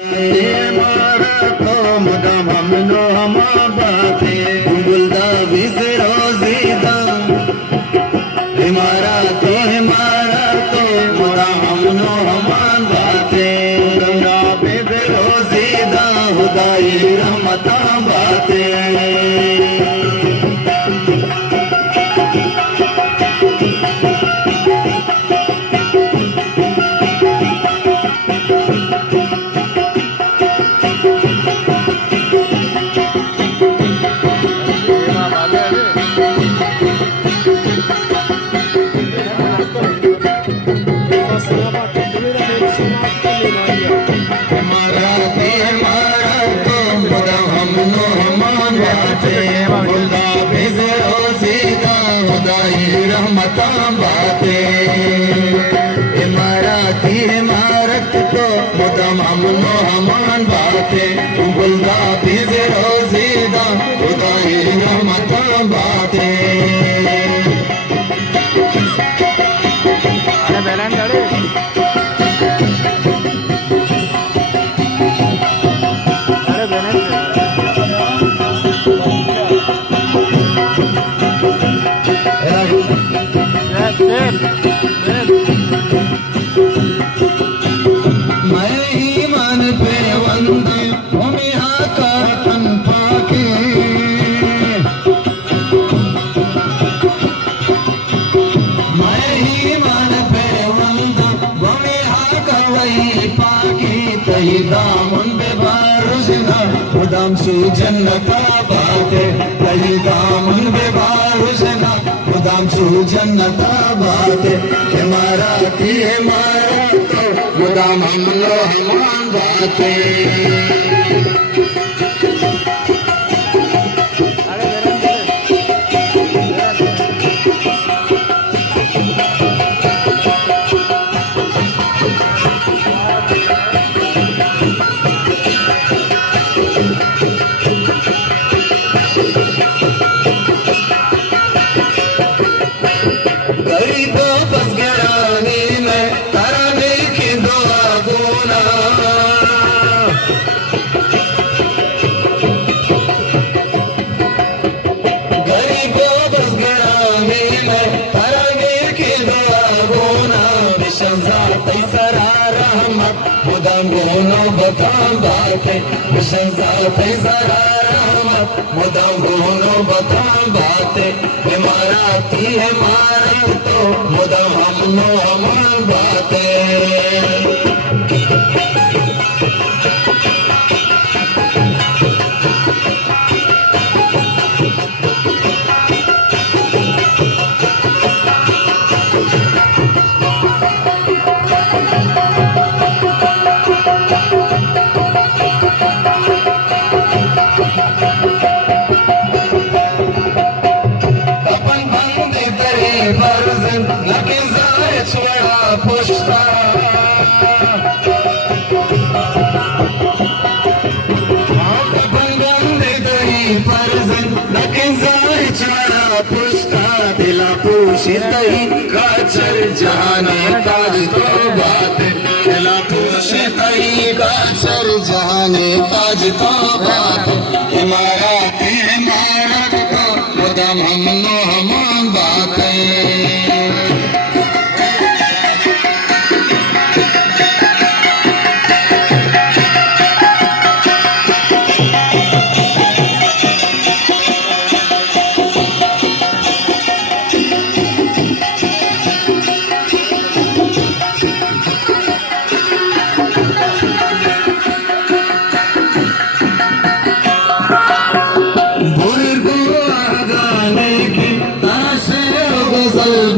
इमारतो मुदम हमनो हम बातें गुलदा बिजरो जीदा इमारतो मुदम हमनो हम बातें गुलदा बिजरो जीदा खुदाई रहमत बातें इमारत को मुदम हमनो हमान बातें गुलदा बिज़े रोज़ीदा खुदाई रहमत बातें अरे बैलेंस अरे मैं ईमान पे वंदे भूमिया का तन पाके मैं ईमान पे वंदे भूमिया का वही पाके तही दामन बे बारुज़ना खुदाम सु जन्नता बाते तही दामन बे बारुज़ना खुदाम सु जन्नता बाते इमारती इमारतो मुदाम हमनो हमान बातें गरीबों बस गिराने में तराने की दुआ बोला गरीबों बस गिराने में तराने की दुआ बोला बिशंजा तैसरा रहमत मुदाम गोनो बताम बातें बिशंजा तैसरा रहमत मुदाम गोनो बताम बातें इमारती इमारत तो मुदम हमनो हमान बातें लेकिन जाए छोड़ा पुश्ता बंदे दही परजन लेकिन जाए छोड़ा पुश्ता दिला पूछी दही काचर जाने ताज तो बात दिला पूछी दही काचर जाने ताज तो बात इमारती इमारत को मुदम हमनो हमान बातें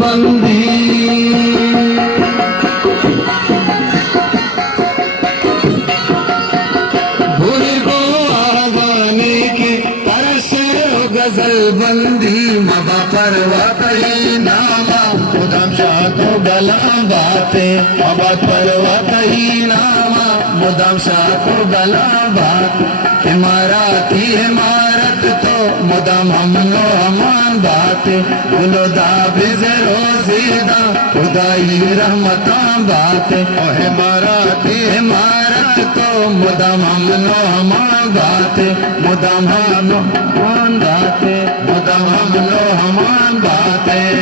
बंदी भूल को आगाने की तरस गजल बंदी मबा परवा कही नामा मुदम शाह तो गला बातें मबा परवा कही नामा मुदम शाह तो गला बात इमारती इमारत तो मुदम हमनो हमान बातें गुलदा बिज़े रोज़ीदा खुदाई रहमत बातें इमारती इमारत बात तो मुदम हम लो हम गाते, मुदम हम लो हम गाते, मुदम हम लो हम गाते।